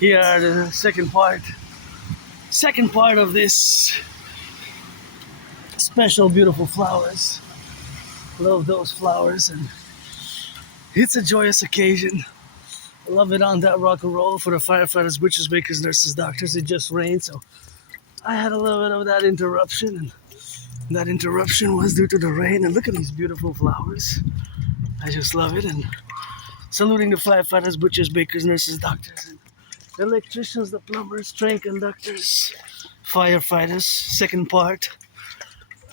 Here are the second part of this special beautiful flowers. Love those flowers, and it's a joyous occasion. I love it on that rock and roll for the firefighters, butchers, bakers, nurses, doctors. It just rained, so I had a little bit of that interruption, and that interruption was due to the rain. And look at these beautiful flowers. I just love it. And saluting the firefighters, butchers, bakers, nurses, doctors, and the electricians, the plumbers, train conductors, firefighters. Second part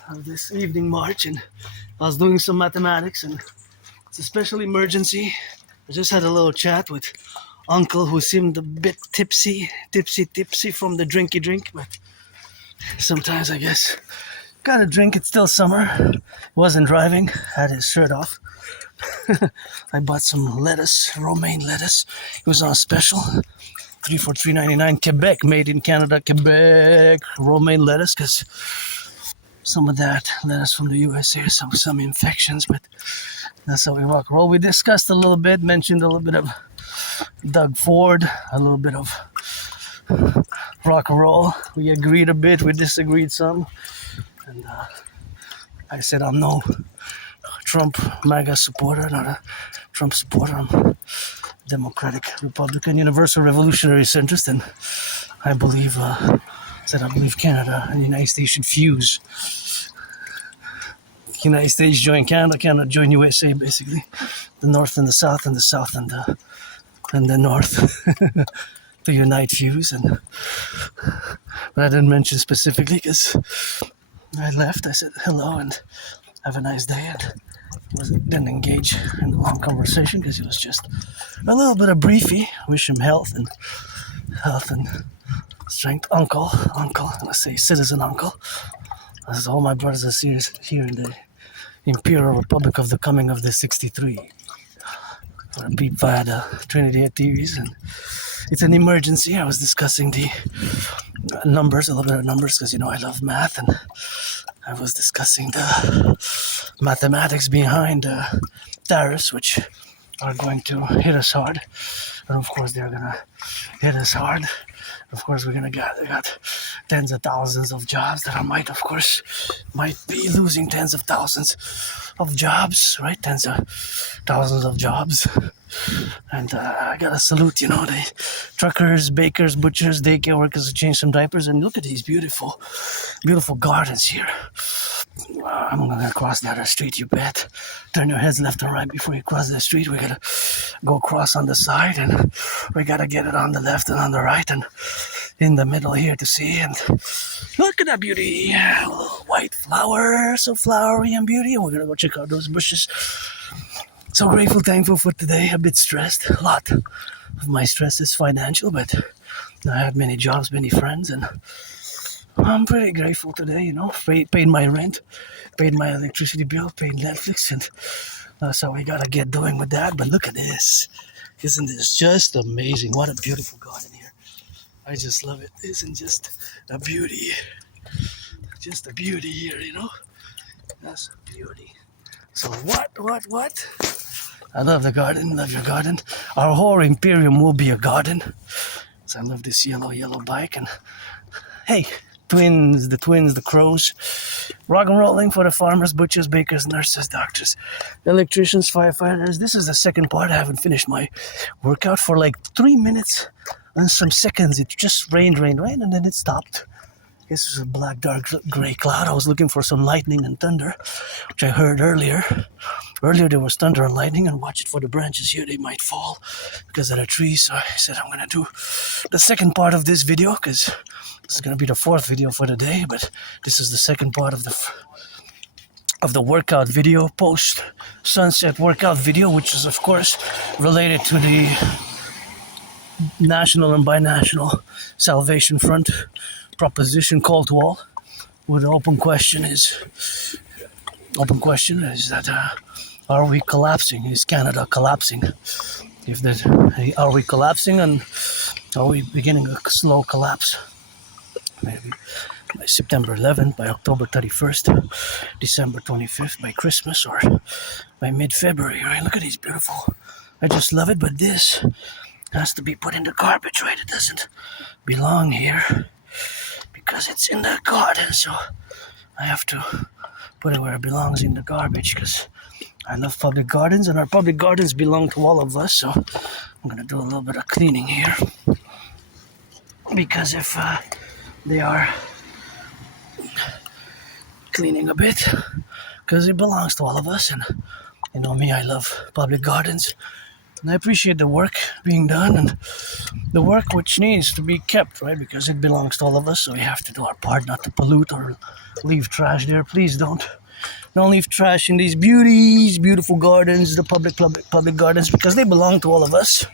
of this evening march, and I was doing some mathematics, and it's a special emergency. I just had a little chat with Uncle, who seemed a bit tipsy from the drinky drink, but sometimes I guess gotta drink. It's still summer. Wasn't driving, had his shirt off. I bought some lettuce, romaine lettuce. It was on special, 3 for $3.99. Quebec, made in Canada, Quebec romaine lettuce, because some of that lettuce from the USA has some infections, but that's how we rock and roll. We discussed a little bit, mentioned a little bit of Doug Ford, a little bit of rock and roll. We agreed a bit, we disagreed some, and I said I'm no Trump MAGA supporter, not a Trump supporter. I'm Democratic, Republican, Universal Revolutionary Centrist, and I believe Canada and the United States should fuse. The United States join Canada, Canada join USA, basically. The North and the South, and the South and the North to unite, fuse. But I didn't mention specifically because I left. I said hello and have a nice day, and didn't engage in a long conversation because it was just a little bit of briefy. Wish him health and strength. Uncle, I'm gonna say citizen uncle. As all my brothers and sisters here in the Imperial Republic of the coming of the 63. I beat via the Trinity TVs, and it's an emergency. I was discussing the numbers, a little bit of numbers, because I love math, and I was discussing the mathematics behind tariffs, which are going to hit us hard. And of course, they're gonna hit us hard. Of course, they got tens of thousands of jobs that might be losing tens of thousands of jobs, right? Tens of thousands of jobs. And I gotta salute, the truckers, bakers, butchers, daycare workers who change some diapers. And look at these beautiful, beautiful gardens here. I'm gonna cross the other street, you bet. Turn your heads left and right before you cross the street. We gotta go across on the side, and we gotta get it on the left and on the right and in the middle here to see. And look at that beauty, white flower, so flowery and beauty. And we're gonna go check out those bushes. So grateful, thankful for today. A bit stressed. A lot of my stress is financial, but I had many jobs, many friends, and I'm pretty grateful today, paid my rent, paid my electricity bill, paid Netflix, and that's how we gotta get doing with that. But look at this. Isn't this just amazing? What a beautiful garden here. I just love it. Isn't just a beauty? Just a beauty here, That's a beauty. So what? I love the garden, love your garden. Our whole Imperium will be a garden. So I love this yellow bike, and hey, the crows, rock and rolling for the farmers, butchers, bakers, nurses, doctors, electricians, firefighters. This is the second part. I haven't finished my workout for like 3 minutes and some seconds. It just rained, and then it stopped. I guess it was a black, dark, gray cloud. I was looking for some lightning and thunder, which I heard earlier. Earlier there was thunder and lightning, and watch it for the branches here. They might fall because of the trees. So I said I'm going to do the second part of this video, because this is going to be the fourth video for the day, but this is the second part of the workout video, post sunset workout video, which is of course related to the national and binational Salvation Front proposition call to all. With the open question is that are we collapsing? Is Canada collapsing? Are we collapsing, and are we beginning a slow collapse? Maybe by September 11th, by October 31st, December 25th, by Christmas, or by mid-February, right? Look at these beautiful. I just love it, but this has to be put in the garbage, right? It doesn't belong here because it's in the garden, so I have to put it where it belongs, in the garbage, because I love public gardens, and our public gardens belong to all of us, so I'm going to do a little bit of cleaning here, because if they are cleaning a bit, because it belongs to all of us, and you know me, I love public gardens, and I appreciate the work being done, and the work which needs to be kept, right, because it belongs to all of us, so we have to do our part not to pollute or leave trash there. Please don't leave trash in these beautiful gardens, the public gardens, because they belong to all of us.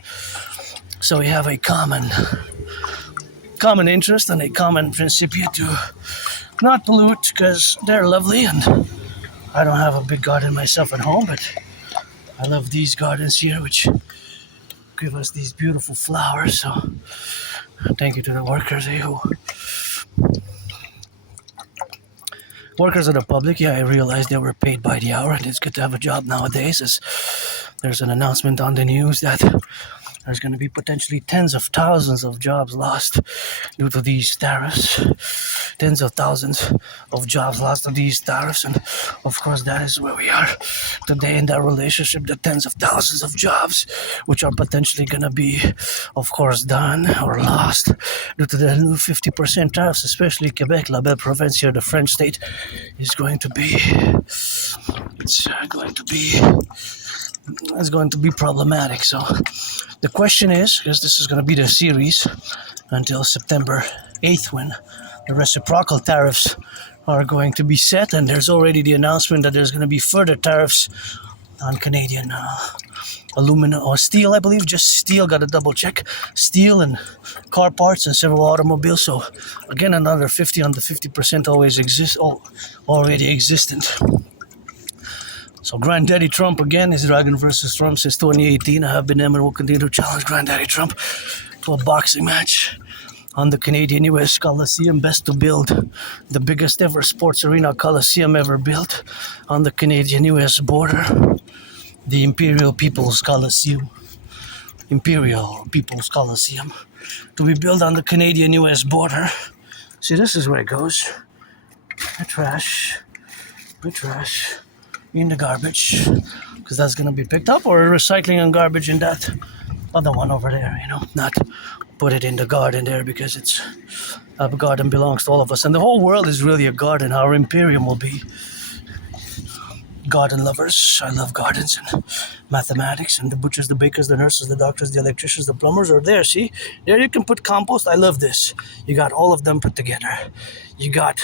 So we have a common interest and a common principia to not pollute, because they're lovely, and I don't have a big garden myself at home, but I love these gardens here, which give us these beautiful flowers. So thank you to the workers who workers of the public. Yeah, I realized they were paid by the hour, and it's good to have a job nowadays, as there's an announcement on the news that there's going to be potentially tens of thousands of jobs lost due to these tariffs. Tens of thousands of jobs lost to these tariffs, and of course that is where we are today in that relationship, the tens of thousands of jobs which are potentially going to be, of course, done or lost due to the new 50% tariffs, especially Quebec, La Belle Province here, the French state, is going to be problematic. So the question is, because this is going to be the series until September 8th, when the reciprocal tariffs are going to be set, and there's already the announcement that there's going to be further tariffs on Canadian aluminum or steel, I believe, just steel, got to double check, steel and car parts and several automobiles. So again, another 50 on the 50% already existent. So Granddaddy Trump again is Dragon versus Trump since 2018. I have been and will continue to challenge Granddaddy Trump to a boxing match on the Canadian US Coliseum. Best to build the biggest ever sports arena Coliseum ever built on the Canadian US border. The Imperial People's Coliseum. To be built on the Canadian US border. See, this is where it goes. The trash. In the garbage, because that's going to be picked up, or recycling and garbage in that other one over there, not put it in the garden there, because it's a garden belongs to all of us, and the whole world is really a garden. Our Imperium will be garden lovers. I love gardens and mathematics, and the butchers, the bakers, the nurses, the doctors, the electricians, the plumbers are there. See, there you can put compost. I love this. You got all of them put together. You got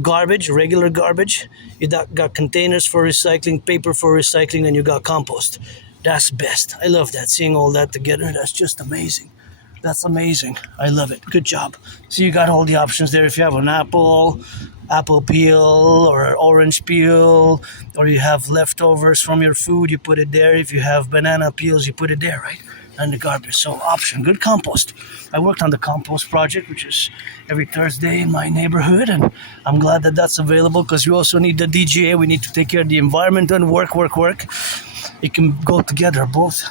garbage, regular garbage, you got containers for recycling, paper for recycling, and you got compost. That's best. I love that. Seeing all that together, that's just amazing. That's amazing. I love it. Good job. So you got all the options there. If you have an apple peel or orange peel, or you have leftovers from your food, you put it there. If you have banana peels, you put it there, right? And the garbage. So option, good compost. I worked on the compost project, which is every Thursday in my neighborhood, and I'm glad that that's available, because we also need the DGA. We need to take care of the environment and work. It can go together. Both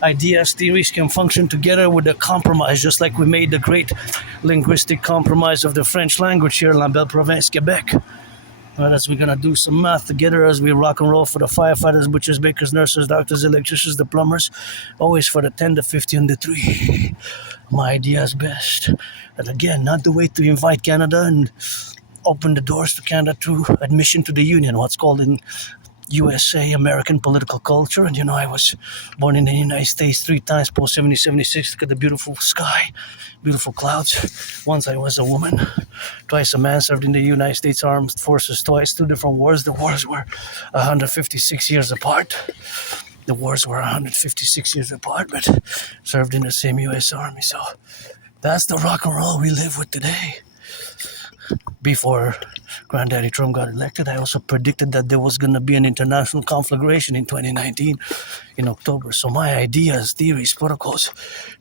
ideas, theories can function together with a compromise, just like we made the great linguistic compromise of the French language here in La Belle Province, Quebec. As we're going to do some math together as we rock and roll for the firefighters, butchers, bakers, nurses, doctors, electricians, the plumbers, always for the 10, the 50, and the 3. My idea is best. And again, not the way to invite Canada and open the doors to Canada through admission to the Union, what's called in USA, American political culture. And I was born in the United States 3 times post 70-76. Look at the beautiful sky, beautiful clouds. Once I was a woman, twice a man, served in the United States Armed Forces twice, 2 different wars. The wars were 156 years apart. But served in the same US Army. So that's the rock and roll we live with today. Before Granddaddy Trump got elected, I also predicted that there was going to be an international conflagration in 2019 in October. So my ideas, theories, protocols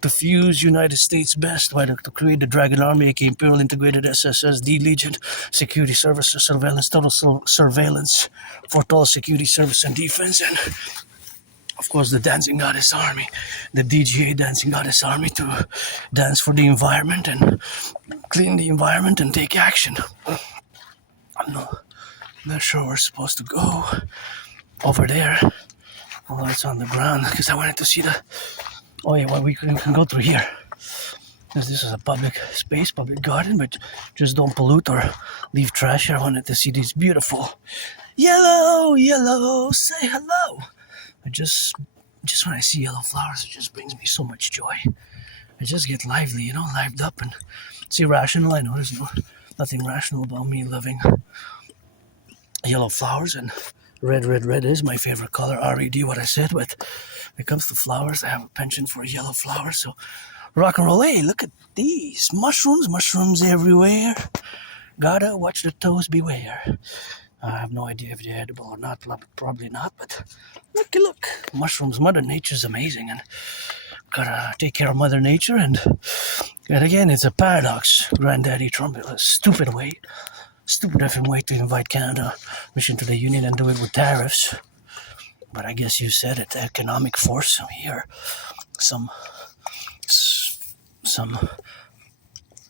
to fuse United States best, to create the Dragon Army, aka Imperial Integrated SSSD Legion, Security Services, Surveillance, Total Surveillance for total security service and defense, and of course, the Dancing Goddess Army, the DGA Dancing Goddess Army, to dance for the environment and clean the environment and take action. I'm not sure we're supposed to go over there, although it's on the ground, because I wanted to see the... Oh yeah, well, we can go through here, because this is a public space, public garden, but just don't pollute or leave trash here. I wanted to see these beautiful yellow, say hello. I just when I see yellow flowers, it just brings me so much joy. I just get lively, lived up, and it's irrational. I know there's nothing rational about me loving yellow flowers, and red is my favorite color. R-E-D, what I said, but when it comes to flowers, I have a penchant for yellow flowers, so rock and roll. Hey, look at these mushrooms everywhere. Gotta watch the toes, beware. I have no idea if they're edible or not, probably not, but look, mushrooms. Mother Nature's amazing, and gotta take care of Mother Nature, and again, it's a paradox. Granddaddy Trump, a stupid effing way to invite Canada mission to the Union and do it with tariffs. But I guess you said it, economic force here. Some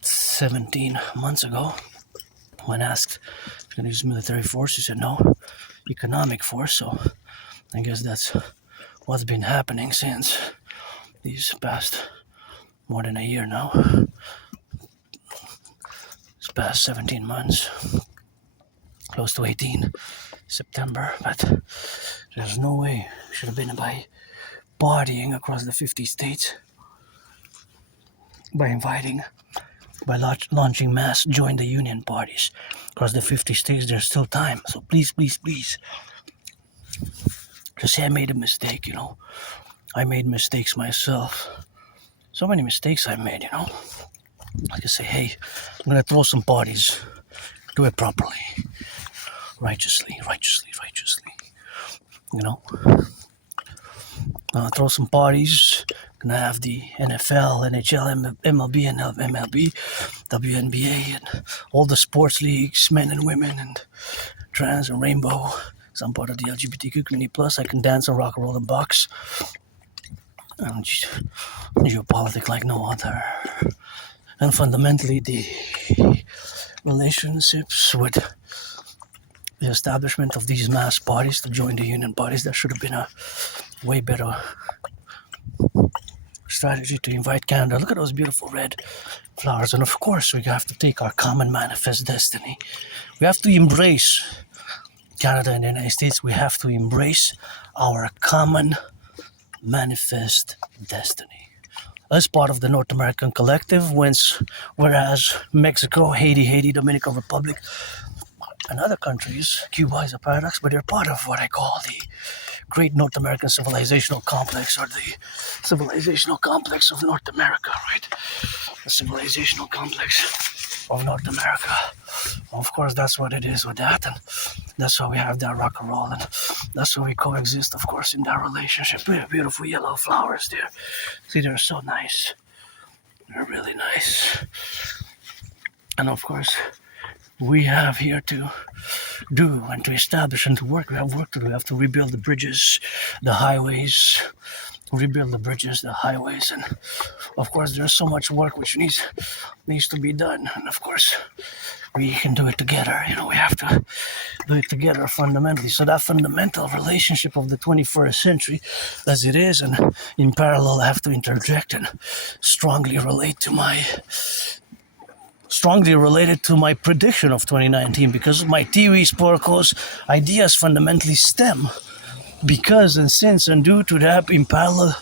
17 months ago, when asked if he's going to use military force, he said no, economic force. So I guess that's what's been happening since these past more than a year now. This past 17 months, close to 18 September, but there's no way we should have been by partying across the 50 states, by launching mass join the union parties across the 50 states. There's still time, so please just say I made a mistake. I made mistakes myself, so many mistakes I made. I can say, hey, I'm gonna throw some parties, do it properly, righteously, throw some parties. Gonna have the NFL, NHL, MLB, and MLB, WNBA, and all the sports leagues, men and women, and trans and rainbow. Some part of the LGBTQ community. Plus, I can dance and rock and roll and box. And geopolitik like no other. And fundamentally, the relationships with the establishment of these mass parties to join the union parties, that should have been a way better strategy to invite Canada. Look at those beautiful red flowers. And of course, we have to take our common manifest destiny. We have to embrace Canada and the United States. We have to embrace our common manifest destiny. As part of the North American Collective, whereas Mexico, Haiti, Dominican Republic, and other countries, Cuba is a paradox, but they're part of what I call the Great North American Civilizational Complex, or the Civilizational Complex of North America, right? The Civilizational Complex of North America. Of course, that's what it is with that, and that's why we have that rock and roll, and that's why we coexist, of course, in that relationship. Beautiful yellow flowers there. See, they're so nice. They're really nice. And of course, we have here to do and to establish and to work. We have work to do. We have to rebuild the bridges, the highways, and of course there's so much work which needs to be done, and of course we can do it together. We have to do it together fundamentally. So that fundamental relationship of the 21st century as it is, and in parallel I have to interject and strongly related to my prediction of 2019, because my theories, porcos, ideas fundamentally stem because and since and due to that, in parallel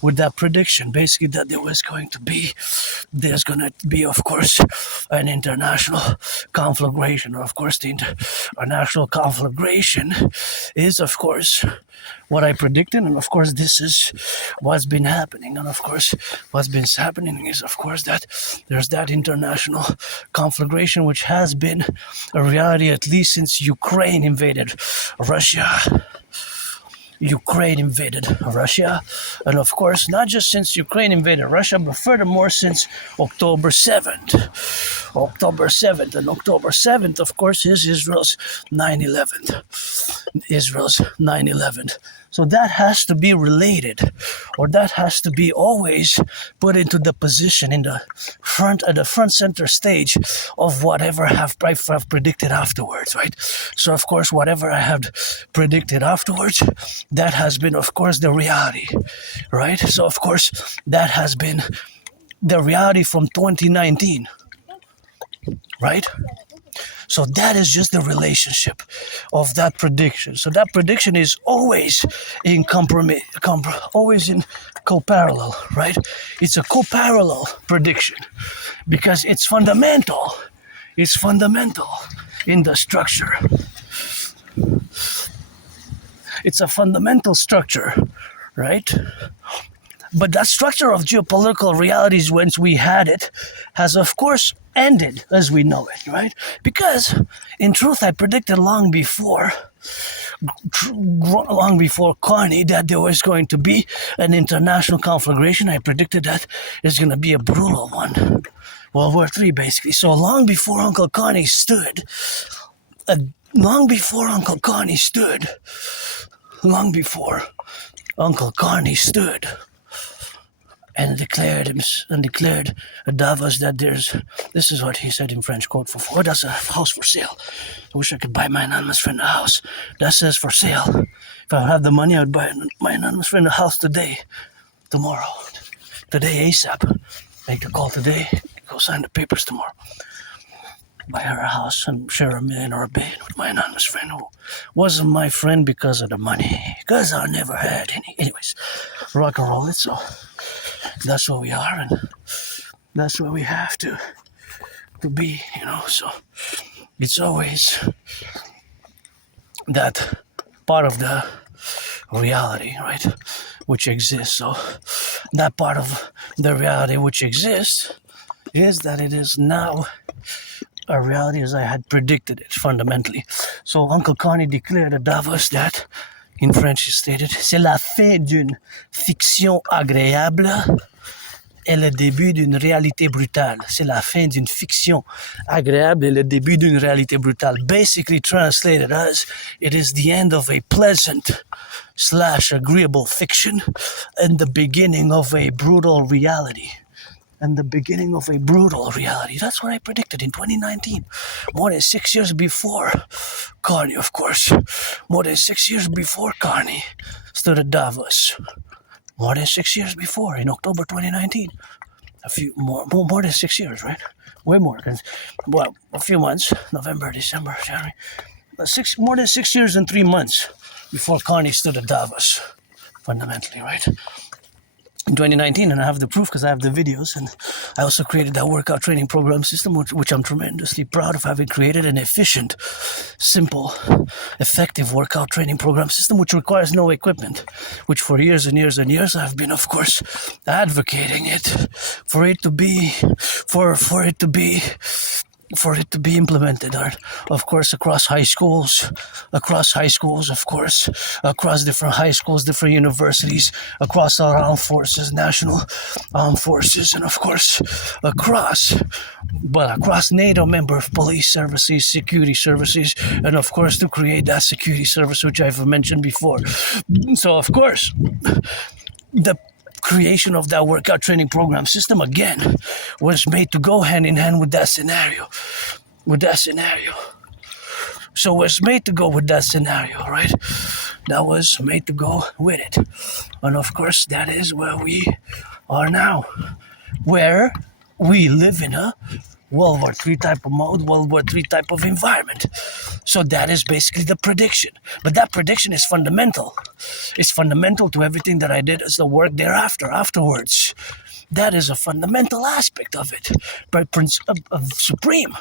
with that prediction, basically that there's going to be, of course, an international conflagration. Of course, the international conflagration is, of course, what I predicted, and of course this is what's been happening. And of course what's been happening is, of course, that there's that international conflagration which has been a reality at least since Ukraine invaded Russia, and of course not just since Ukraine invaded Russia, but furthermore since October 7th. And October 7th, of course, is Israel's 9/11. So that has to be related, or that has to be always put into the position in the front, at the front center stage of whatever I have predicted afterwards, right? So of course, whatever I have predicted afterwards, that has been, of course, the reality, right? So of course, that has been the reality from 2019, right? So that is just the relationship of that prediction. So that prediction is always in always in co-parallel, right? It's a co-parallel prediction because it's fundamental. It's fundamental in the structure. It's a fundamental structure, right? But that structure of geopolitical realities, once we had it, has of course ended as we know it, right? Because in truth, I predicted long before Carney that there was going to be an international conflagration. I predicted that it's going to be a brutal one. World War III, basically. So long before Uncle Carney stood, long before Uncle Carney stood and declared at Davos that this is what he said in French, quote, for that's a house for sale. I wish I could buy my anonymous friend a house that says for sale. If I have the money, I would buy my anonymous friend a house today, tomorrow, today ASAP. Make the call today, go sign the papers tomorrow. Buy her a house and share a million or a billion with my anonymous friend who wasn't my friend because of the money, because I never had any. Anyways, rock and roll it, so that's where we are, and that's where we have to be, so it's always that part of the reality, right, which exists. So that part of the reality which exists is that it is now a reality as I had predicted it fundamentally. So Uncle Carney declared at Davos that, in French he stated, c'est la fin d'une fiction agréable et le début d'une réalité brutale. C'est la fin d'une fiction agréable et le début d'une réalité brutale. Basically translated as, it is the end of a pleasant / agreeable fiction and the beginning of a brutal reality. That's what I predicted in 2019. More than 6 years before Carney, of course. More than 6 years before Carney stood at Davos. More than 6 years before, in October 2019. A few more than 6 years, right? Way more. Well, a few months. November, December, January. More than 6 years and 3 months before Carney stood at Davos. Fundamentally, right? In 2019, and I have the proof because I have the videos, and I also created that workout training program system, which I'm tremendously proud of having created, an efficient, simple, effective workout training program system, which requires no equipment, which for years and years and years I've been, of course, advocating it for it to be implemented, of course, across high schools, of course, across different high schools, different universities, across our armed forces, national armed forces, and of course, across NATO member police services, security services, and of course, to create that security service, which I've mentioned before. So, of course, the creation of that workout training program system again was made to go hand in hand with that scenario. So it was made to go with that scenario, right? That was made to go with it. And of course, that is where we are now, where we live in a World War III type of mode, World War III type of environment. So that is basically the prediction. But that prediction is fundamental. It's fundamental to everything that I did as the work afterwards. That is a fundamental aspect of it, but of supreme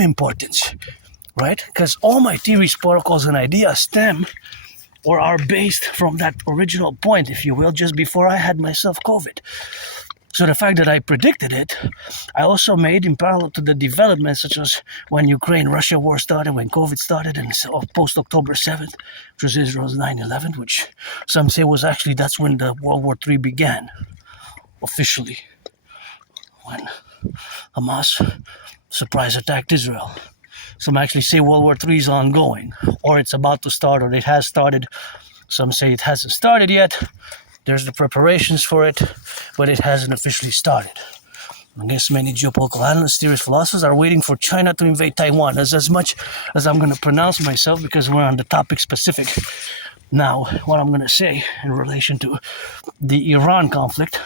importance, right? Because all my theories, protocols, and ideas stem or are based from that original point, if you will, just before I had myself COVID. So the fact that I predicted it, I also made in parallel to the developments, such as when Ukraine-Russia war started, when COVID started, and post-October 7th, which was Israel's 9/11, which some say was actually, that's when the World War III began, officially, when Hamas surprise attacked Israel. Some actually say World War III is ongoing, or it's about to start, or it has started Some say it hasn't started yet. There's the preparations for it, but it hasn't officially started. I guess many geopolitical analysts, theorists, philosophers are waiting for China to invade Taiwan. As much as I'm going to pronounce myself, because we're on the topic specific now, what I'm going to say in relation to the Iran conflict,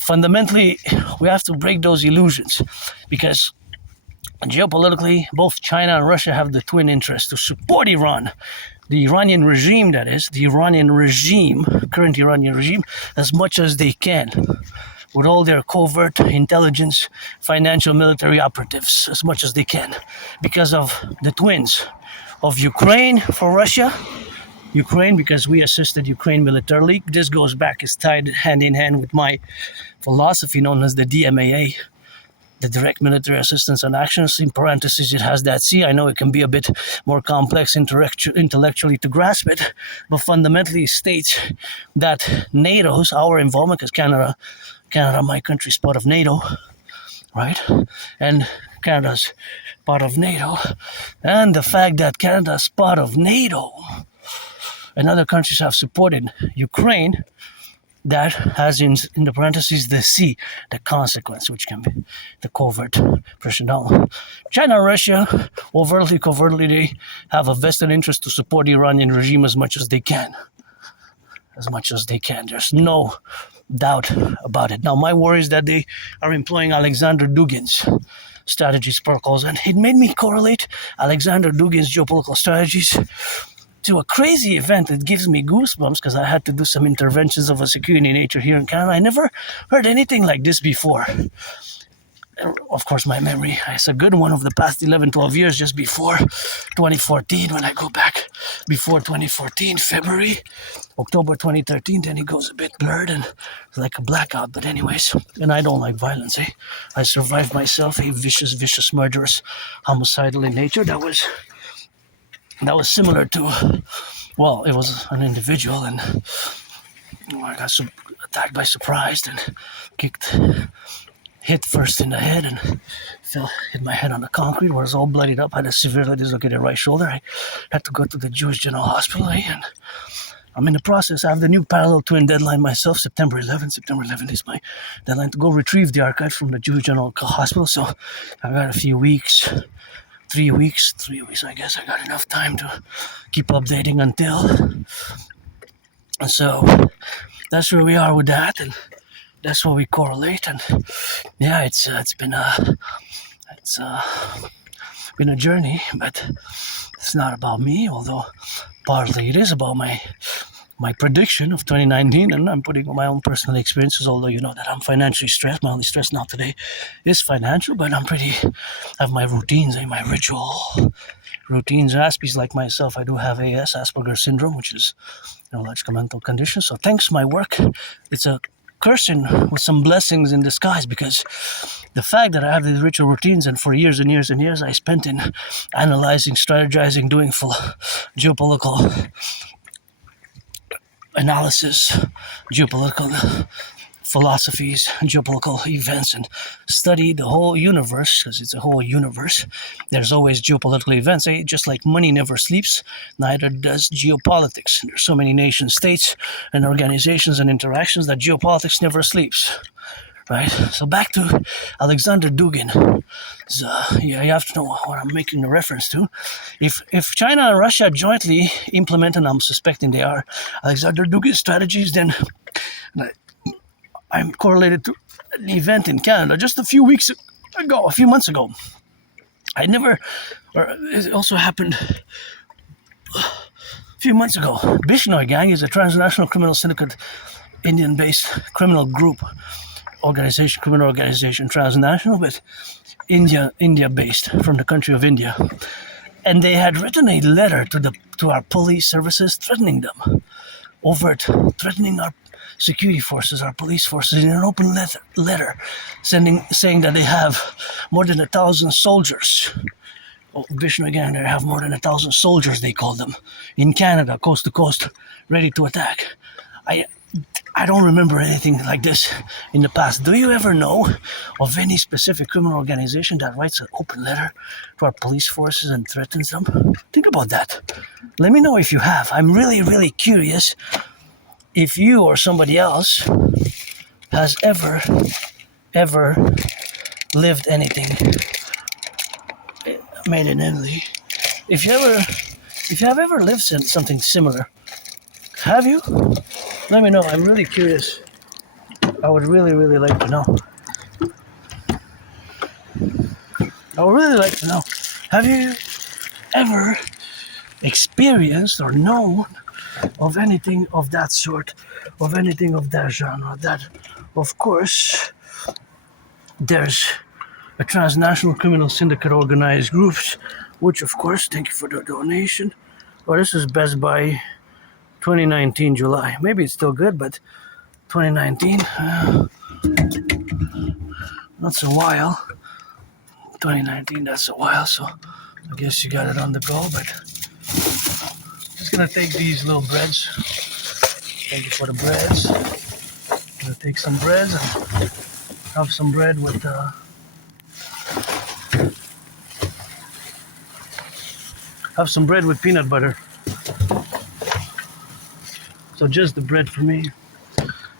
fundamentally, we have to break those illusions, because geopolitically, both China and Russia have the twin interest to support Iran. The Iranian regime, that is, current Iranian regime, as much as they can, with all their covert intelligence, financial, military operatives, as much as they can, because of the twins of Ukraine for Russia. Ukraine, because we assisted Ukraine militarily. This goes back, is tied hand in hand with my philosophy known as the DMAA, the direct military assistance and actions. In parentheses, it has that C. I know it can be a bit more complex intellectually to grasp it, but fundamentally states that NATO's, our involvement, because Canada, my country's part of NATO, right? And Canada's part of NATO. And the fact that Canada's part of NATO and other countries have supported Ukraine, that has in the parentheses the C, the consequence, which can be the covert pressure down. China and Russia, overtly, covertly, they have a vested interest to support the Iranian regime as much as they can. There's no doubt about it. Now, my worry is that they are employing Alexander Dugin's strategies, protocols, and it made me correlate Alexander Dugin's geopolitical strategies to a crazy event that gives me goosebumps, because I had to do some interventions of a security nature here in Canada. I never heard anything like this before. Of course, my memory is a good one of the past 11, 12 years, just before 2014, when I go back before 2014, February, October 2013, then it goes a bit blurred and it's like a blackout. But anyways, and I don't like violence, eh? I survived myself a vicious, murderous, homicidal in nature that was similar to, well, it was an individual, and I got attacked by surprise and hit first in the head and hit my head on the concrete, where I was all bloodied up. I had a severely dislocated right shoulder. I had to go to the Jewish General Hospital, and I'm in the process. I have the new parallel twin deadline myself, September 11th. September 11th is my deadline to go retrieve the archive from the Jewish General Hospital, so I've got a few weeks. 3 weeks, I guess. I got enough time to keep updating until. And so that's where we are with that, and that's where we correlate. And yeah, it's been a journey, but it's not about me, although partly it is about my prediction of 2019, and I'm putting on my own personal experiences, although you know that I'm financially stressed. My only stress now today is financial, but I have my routines and my routines. Aspies like myself, I do have AS, Asperger's syndrome, which is neurological mental condition. So thanks to my work, it's a cursing with some blessings in disguise, because the fact that I have these ritual routines, and for years and years and years I spent in analyzing, strategizing, doing full geopolitical analysis, geopolitical philosophies, geopolitical events, and study the whole universe, because it's a whole universe. There's always geopolitical events. Just like money never sleeps, neither does geopolitics. There's so many nation states and organizations and interactions that geopolitics never sleeps. Right? So back to Alexander Dugin. You have to know what I'm making a reference to. If China and Russia jointly implement, and I'm suspecting they are, Alexander Dugin's strategies, then I'm correlated to an event in Canada just a few months ago. It also happened a few months ago. Bishnoi Gang is a transnational criminal syndicate, Indian-based criminal group. Criminal organization, transnational, but India-based, from the country of India. And they had written a letter to our police services, threatening them, threatening our security forces, our police forces, in an open letter, saying that they have more than 1,000 soldiers. Vishnu again, they have more than 1,000 soldiers, they call them, in Canada, coast to coast, ready to attack. I don't remember anything like this in the past. Do you ever know of any specific criminal organization that writes an open letter to our police forces and threatens them? Think about that. Let me know if you have. I'm really, really curious if you or somebody else has ever lived anything made in Italy. If you have ever lived something similar, have you? Let me know. I'm really curious. I would really, really like to know. I would really like to know. Have you ever experienced or known of anything of that sort, of anything of that genre? That, of course, there's a transnational criminal syndicate organized groups, which, of course, thank you for the donation. Oh, this is Best Buy 2019 July. Maybe it's still good, but 2019, that's a while. 2019, that's a while, so I guess you got it on the go, but just gonna take these little breads. Thank you for the breads. Gonna take some breads and have some bread with peanut butter. So just the bread for me.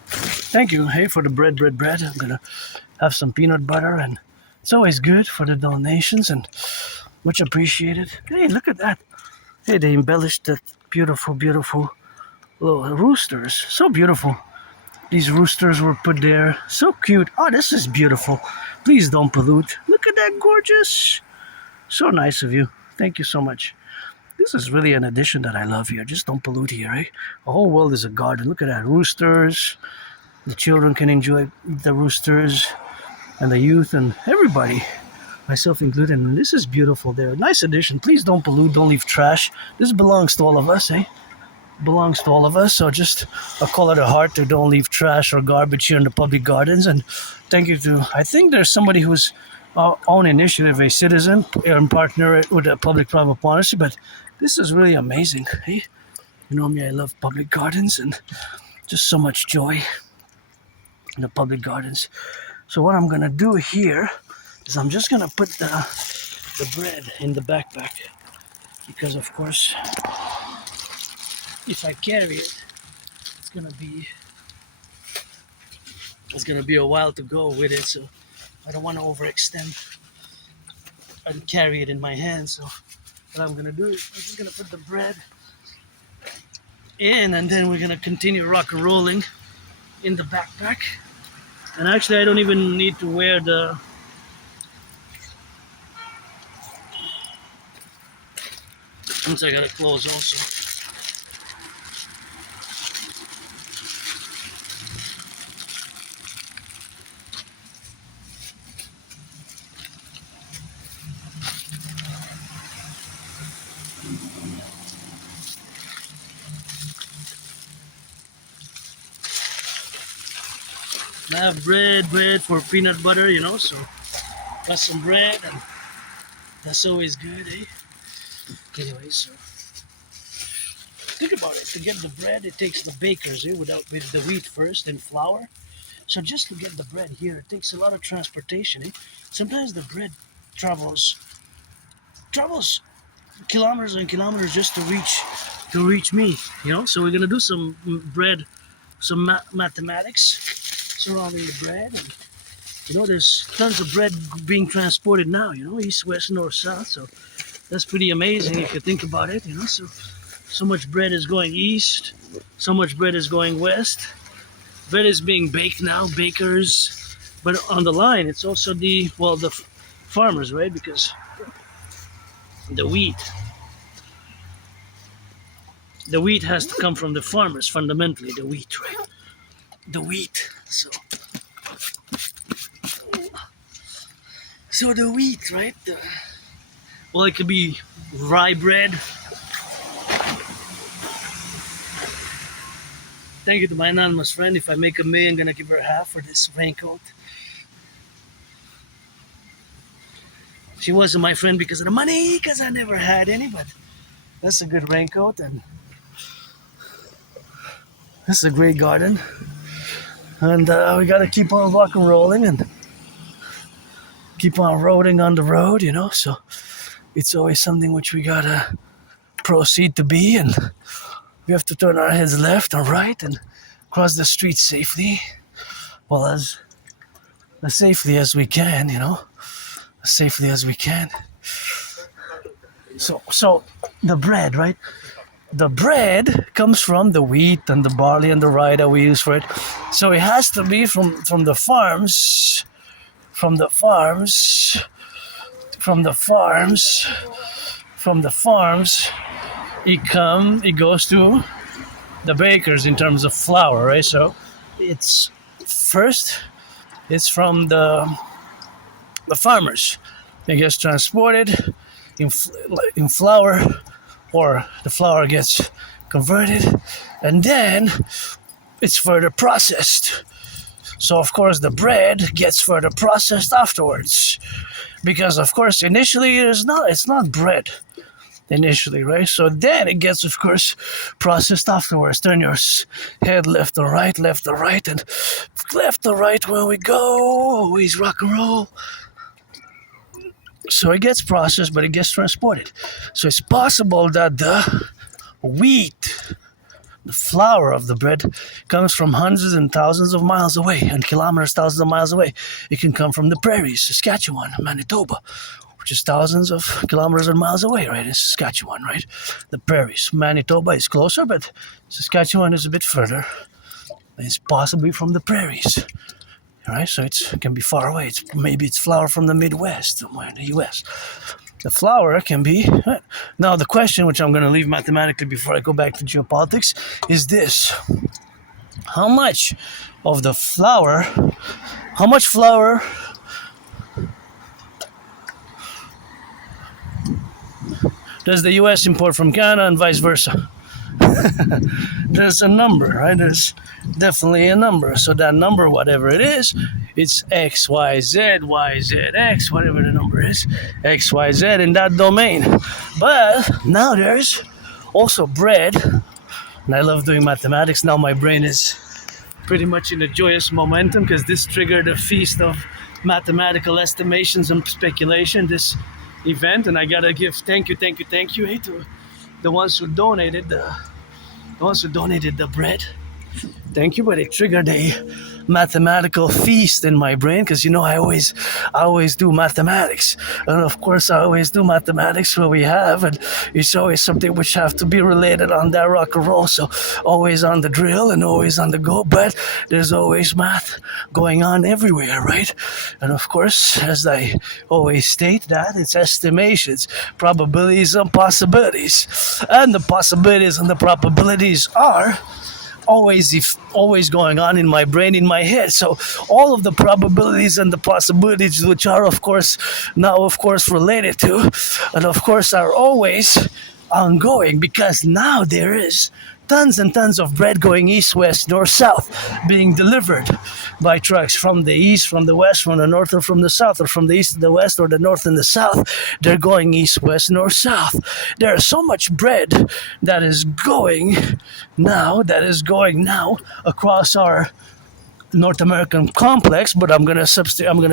Thank you, hey, for the bread. I'm gonna have some peanut butter, and it's always good for the donations and much appreciated. Hey, look at that. Hey, they embellished that beautiful little roosters. So beautiful. These roosters were put there. So cute. Oh, this is beautiful. Please don't pollute. Look at that, gorgeous. So nice of you. Thank you so much. This is really an addition that I love here. Just don't pollute here, eh? The whole world is a garden. Look at that, roosters. The children can enjoy the roosters, and the youth, and everybody, myself included. And this is beautiful there. Nice addition. Please don't pollute, don't leave trash. This belongs to all of us, eh? Belongs to all of us. So just a call of the heart to don't leave trash or garbage here in the public gardens. And thank you to, I think there's somebody who's own initiative, a citizen, and partner with a public-private partnership. But this is really amazing, eh? You know me, I love public gardens and just so much joy in the public gardens. So what I'm gonna do here is I'm just gonna put the bread in the backpack, because of course if I carry it, it's gonna be a while to go with it, so I don't want to overextend and carry it in my hand. So what I'm gonna do is I'm just gonna put the bread in, and then we're gonna continue rock and rolling in the backpack. And actually, I don't even need to wear the once I gotta close also. I have bread for peanut butter, you know, so got some bread, and that's always good, eh? Anyway, so think about it. To get the bread, it takes the bakers, eh, with the wheat first and flour. So just to get the bread here, it takes a lot of transportation, eh? Sometimes the bread travels kilometers and kilometers just to reach me, you know. So we're gonna do some bread, some mathematics surrounding the bread, and you know, there's tons of bread being transported now, you know, east, west, north, south. So that's pretty amazing if you think about it, you know. So much bread is going east, so much bread is going west. Bread is being baked now, bakers, but on the line it's also the farmers, right? Because the wheat has to come from the farmers, fundamentally, the wheat, right? The wheat. So the wheat, right? Well, it could be rye bread. Thank you to my anonymous friend. If I make $1 million, I'm gonna give her half for this raincoat. She wasn't my friend because of the money, because I never had any, but that's a good raincoat, and this is a great garden. And we got to keep on rock and rolling and keep on roading on the road, so it's always something which we got to proceed to be, and we have to turn our heads left and right and cross the street safely, well, as safely as we can, as safely as we can. So the bread, right? The bread comes from the wheat and the barley and the rye that we use for it. So it has to be from the farms, from the farms. It goes to the bakers in terms of flour, right? So it's from the farmers. It gets transported in flour, or the flour gets converted, and then it's further processed. So of course the bread gets further processed afterwards, because of course initially it's not bread initially, right? So then it gets, of course, processed afterwards. Turn your head left or right, and left or right when we go. Always rock and roll. So it gets processed, but it gets transported. So it's possible that the wheat, the flour of the bread, comes from hundreds and thousands of miles away, and kilometers, thousands of miles away. It can come from the prairies, Saskatchewan, Manitoba, which is thousands of kilometers and miles away, right? In Saskatchewan, right? The prairies. Manitoba is closer, but Saskatchewan is a bit further. It's possibly from the prairies, right? So it can be far away. Maybe it's flour from the Midwest, somewhere in the U.S. The flour can be... Now, the question, which I'm going to leave mathematically before I go back to geopolitics, is this. How much flour does the U.S. import from Canada and vice versa? There's a number, right? There's definitely a number. So that number, whatever it is, it's X, Y, Z, Y, Z, X, whatever the number is, X, Y, Z in that domain. But now there's also bread, and I love doing mathematics. Now my brain is pretty much in a joyous momentum, because this triggered a feast of mathematical estimations and speculation, this event, and I gotta give thank you to the ones who donated the bread. Thank you, but it triggered a mathematical feast in my brain, because I always do mathematics, and of course I always do mathematics where we have, and it's always something which have to be related on that rock and roll. So always on the drill and always on the go, but there's always math going on everywhere, right? And of course, as I always state, that it's estimations, probabilities and possibilities, and the possibilities and the probabilities are always going on in my brain, in my head. So all of the probabilities and the possibilities, which are of course related to, and of course are always ongoing, because now there is tons and tons of bread going east, west, north, south, being delivered by trucks from the east, from the west, from the north, or from the south, or from the east to the west, or the north and the south. They're going east, west, north, south. There's so much bread that is going now across our North American complex, but I'm gonna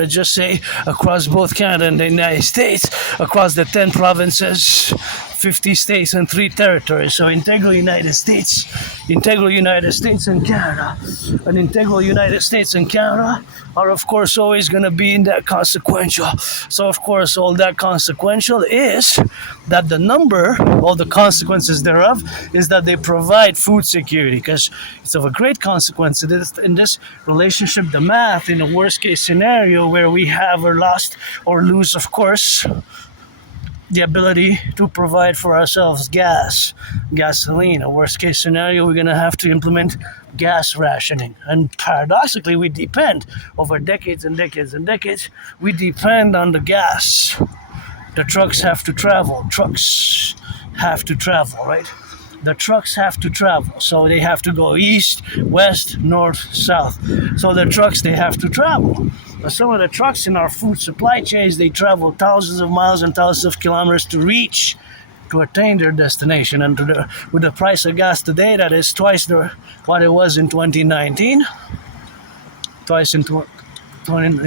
just say across both Canada and the United States, across the 10 provinces, 50 states and 3 territories. So integral United States and Canada. And integral United States and Canada are of course always gonna be in that consequential. So of course all that consequential is that the number, all the consequences thereof, is that they provide food security, because it's of a great consequence in this relationship, the math, in a worst case scenario where we have or lost or lose, of course, the ability to provide for ourselves gasoline. A worst case scenario, we're going to have to implement gas rationing. And paradoxically, we depend over decades and decades and decades, we depend on the gas. The trucks have to travel, right? The trucks have to travel, so they have to go east, west, north, south. So the trucks, they have to travel. But some of the trucks in our food supply chains, they travel thousands of miles and thousands of kilometers to attain their destination. And with the price of gas today, that is twice what it was in 2019. twice in 20,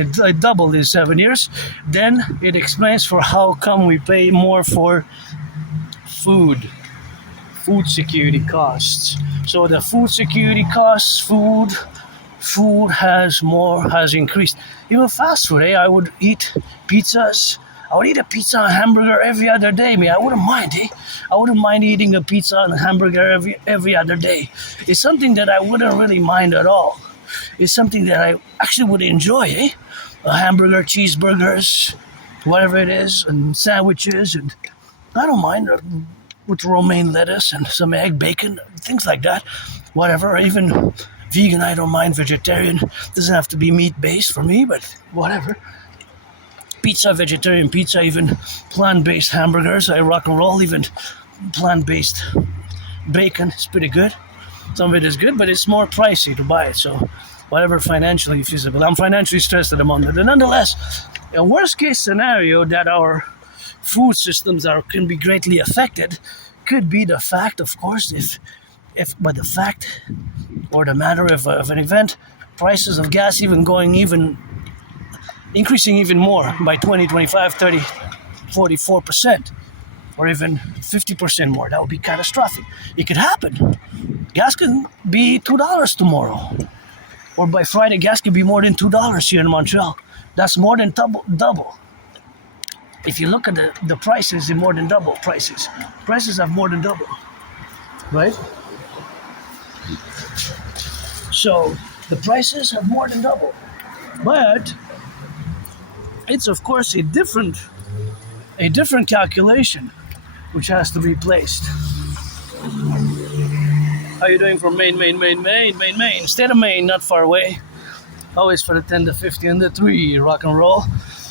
it doubled in 7 years. Then it explains for how come we pay more for food security costs. So the food security costs, food has increased. Even fast food, I would eat pizzas. I would eat a pizza and hamburger every other day. I wouldn't mind, I wouldn't mind eating a pizza and a hamburger every other day. It's something that I wouldn't really mind at all. It's something that I actually would enjoy, A hamburger, cheeseburgers, whatever it is, and sandwiches, and I don't mind with romaine lettuce and some egg, bacon, things like that. Whatever, even vegan, I don't mind. Vegetarian, doesn't have to be meat-based for me, but whatever. Pizza, vegetarian pizza, even plant-based hamburgers, I rock and roll. Even plant-based bacon is pretty good. Some of it is good, but it's more pricey to buy it, so whatever financially feasible. I'm financially stressed at the moment, but nonetheless, a worst-case scenario that our food systems can be greatly affected could be the fact, of course, if by the fact or the matter of an event, prices of gas increasing even more by 20, 25, 30, 44%, or even 50% more. That would be catastrophic. It could happen. Gas can be $2 tomorrow, or by Friday, gas could be more than $2 here in Montreal. That's more than double. If you look at the prices, they're more than double prices. Prices have more than double, right? So the prices have more than double. But it's of course a different calculation which has to be placed. How you doing from Maine? State of Maine, not far away. Always for the 10, the 50, and the 3, rock and roll.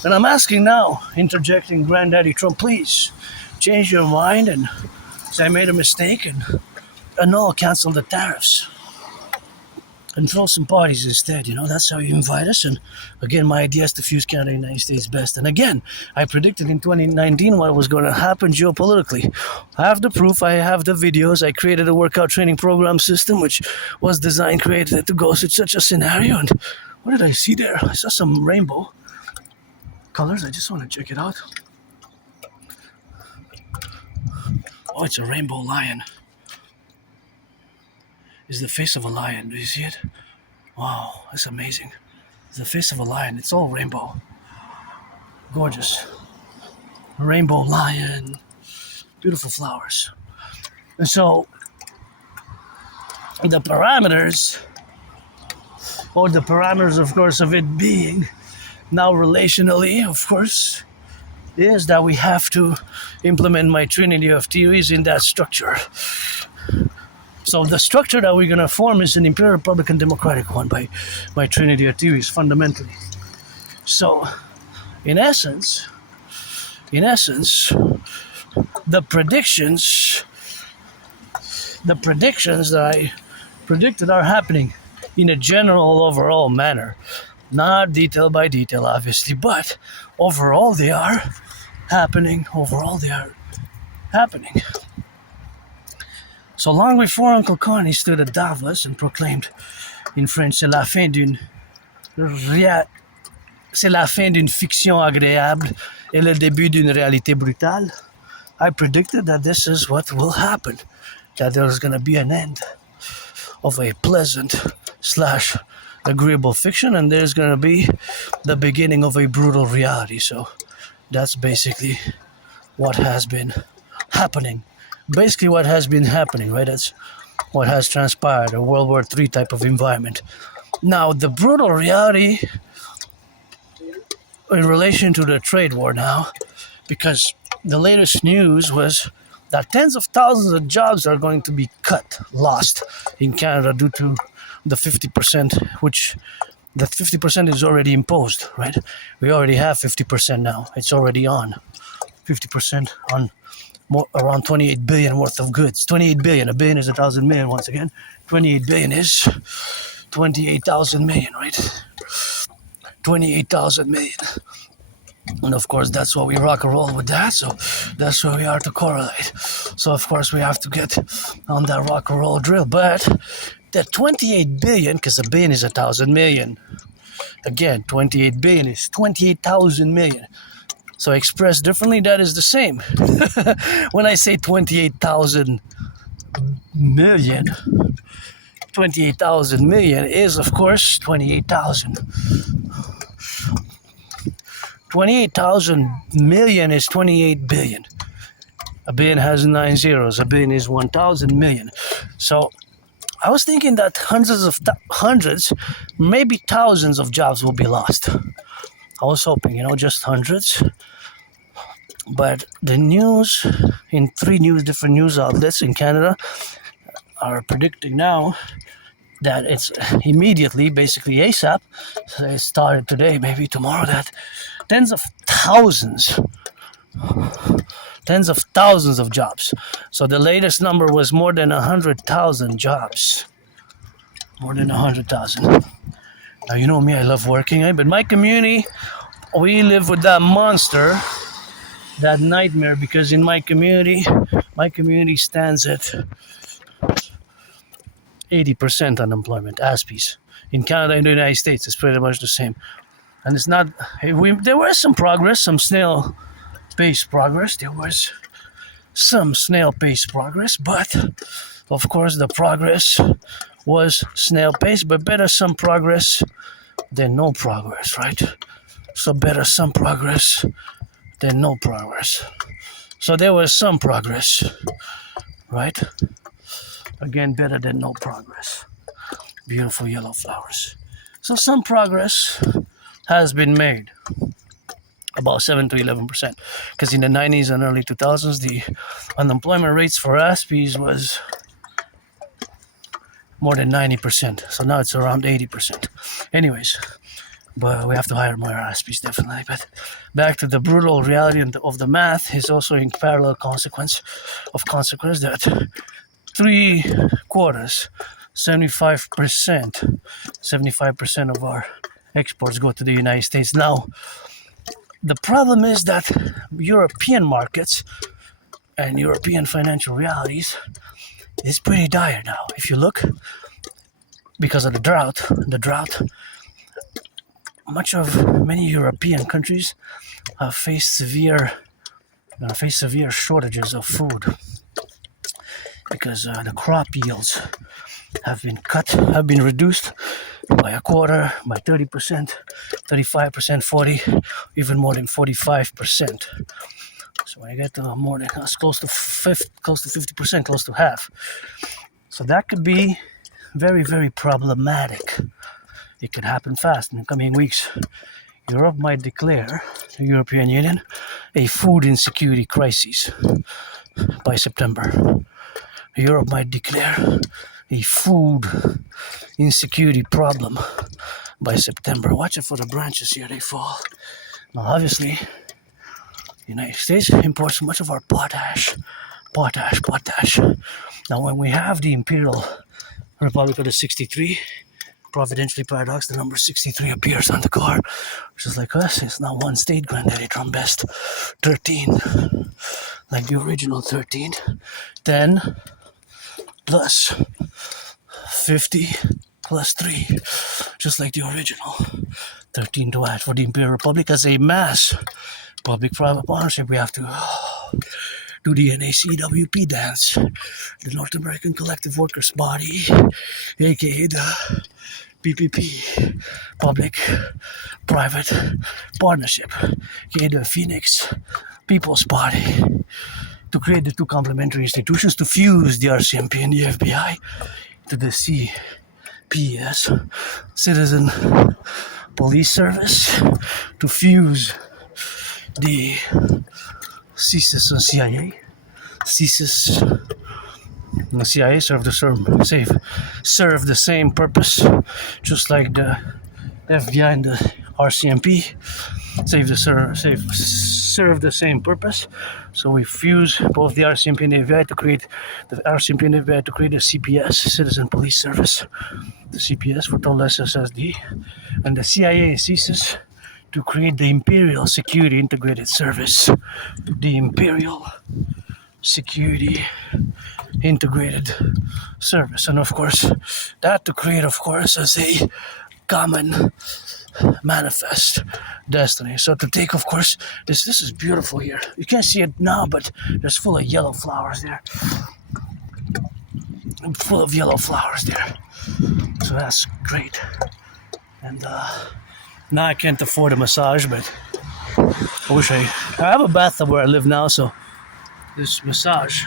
And I'm asking now, interjecting Granddaddy Trump, please change your mind and say I made a mistake and annul, cancel the tariffs. And throw some parties instead, that's how you invite us. And again, my idea is to fuse Canada and the United States best. And again, I predicted in 2019 what was going to happen geopolitically. I have the proof, I have the videos. I created a workout training program system which was created to go through such a scenario. And what did I see there? I saw some rainbow colors. I just want to check it out. Oh, it's a rainbow lion. Is the face of a lion. Do you see it? Wow, that's amazing. It's the face of a lion. It's all rainbow. Gorgeous. Rainbow lion. Beautiful flowers. And so, the parameters, of course, of it being now relationally, of course, is that we have to implement my trinity of theories in that structure. So the structure that we're going to form is an Imperial Republican Democratic one by trinity of theories, fundamentally. So, in essence, the predictions that I predicted are happening in a general overall manner. Not detail by detail, obviously, but overall they are happening. So long before Uncle Connie stood at Davos and proclaimed in French, c'est la fin d'une fiction agréable et le début d'une réalité brutale, I predicted that this is what will happen, that there's going to be an end of a pleasant / agreeable fiction, and there's going to be the beginning of a brutal reality. So that's basically what has been happening. Right? That's what has transpired, a World War III type of environment. Now, the brutal reality in relation to the trade war now, because the latest news was that tens of thousands of jobs are going to be lost in Canada due to the 50%, which that 50% is already imposed, right? We already have 50% now. It's already on. 50% on around 28 billion worth of goods. 28 billion. A billion is 1,000 million once again. 28 billion is 28,000 million, right? 28,000 million. And of course, that's what we rock and roll with that. So that's where we are to correlate. So of course, we have to get on that rock and roll drill. But that 28 billion, because a billion is 1,000 million. Again, 28 billion is 28,000 million. So expressed differently, that is the same. When I say 28,000 million, 28,000 million is, of course, 28,000. 28,000 million is 28 billion. A billion has 9 zeros. A billion is 1,000 million. So I was thinking that hundreds, maybe thousands of jobs will be lost. I was hoping, just hundreds. But the news in different news outlets in Canada are predicting now that it's immediately, basically ASAP, so it started today, maybe tomorrow, that tens of thousands of jobs. So the latest number was more than 100,000 jobs. More than 100,000. Now, you know me, I love working, but my community, we live with that monster, that nightmare, because in my community stands at 80% unemployment, Aspies. In Canada and the United States, it's pretty much the same. And it's not, there was some progress, some snail-paced progress. There was some snail-paced progress, but of course the progress was snail-paced, but better some progress than no progress, right? So better some progress than no progress. So there was some progress, right? Again, better than no progress. Beautiful yellow flowers. So some progress has been made, about 7 to 11%. Because in the 90s and early 2000s, the unemployment rates for Aspies was more than 90%. So now it's around 80%. Anyways, but we have to hire more Aspies, definitely. But back to the brutal reality of the math is also in parallel consequence that 3 quarters, 75% of our exports go to the United States. Now, the problem is that European markets and European financial realities is pretty dire now. If you look, because of the drought, many European countries have faced severe shortages of food, because the crop yields have been reduced by a quarter, by 30%, 35%, 40%, even more than 45%. So when you get to more than close to 50%, close to half. So that could be very, very problematic. It could happen fast in the coming weeks. Europe might declare, the European Union, a food insecurity crisis by September. Europe might declare a food insecurity problem by September. Watch it for the branches here, they fall. Now obviously, the United States imports much of our potash. Now when we have the Imperial Republic of the 63, providentially paradox, the number 63 appears on the car. Just like us, it's now one state, Granddaddy Drum Best, 13. Like the original 13. 10 plus 50 plus 3. Just like the original 13 to add for the Imperial Republic as a mass public-private partnership. We have to do the NACWP dance, the North American Collective Workers Body, aka the PPP, Public-Private Partnership, aka the Phoenix People's Party, to create the two complementary institutions, to fuse the RCMP and the FBI to the CPS, Citizen Police Service, to fuse the CSIS and CIA. CSIS and the CIA serve the same purpose, just like the FBI and the RCMP serve the same purpose. So we fuse both the RCMP and the FBI to create the CPS, Citizen Police Service, the CPS for Total SSSD, and the CIA and CSIS to create the Imperial Security Integrated Service, the Imperial Security Integrated Service. And of course, that to create, of course, as a common manifest destiny. So to take, of course, this is beautiful here. You can't see it now, but there's full of yellow flowers there. Full of yellow flowers there. So that's great. And now I can't afford a massage, but I wish I have a bathtub where I live now, so this massage.